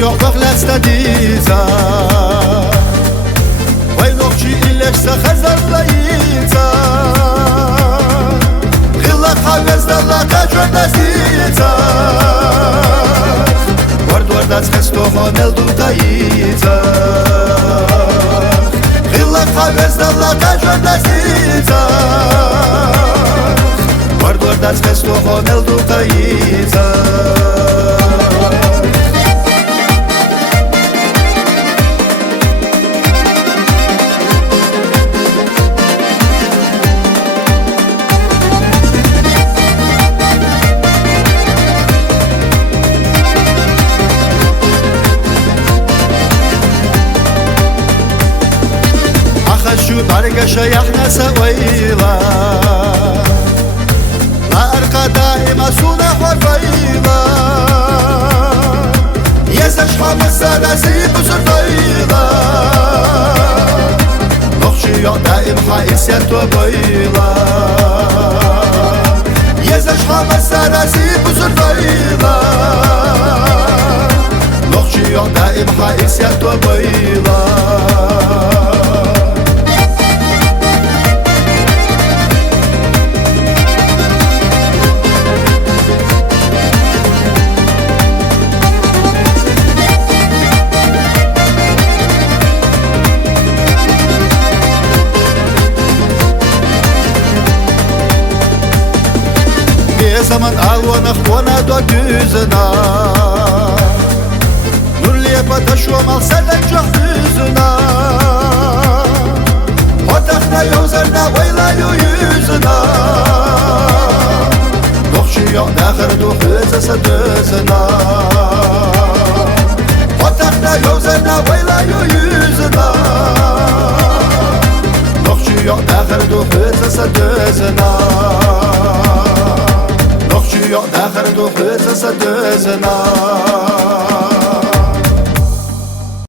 yok bak letzte Vay nokçu ilerse hazırlayıca Kılla kavezdarla kaçırdazica Vardvardaz kastohon eldutayıca Kılla kavezdarla kaçırdazica Vardvardaz kastohon eldutayıca شو برقشة يحنا سويلا لا أرقى دائما سونا حرفيلا يزش حامس سلاسي بسر طيلا نخشي دائم حائسيات وبيلا يزش حامس سلاسي بسر طيلا نخشي دائم حائسيات وبيلا zaman alvanaq ona da güzüna Nurliye pataşuam al senden çok yüzüna Otakna yozerna vaylayu yüzüna Dokşu yok dağır duhuzasa dözüna Otakna yozerna vaylayu yüzüna Dokşu yok dağır duhuzasa dözüna Yok dağır duhuzasa dözüna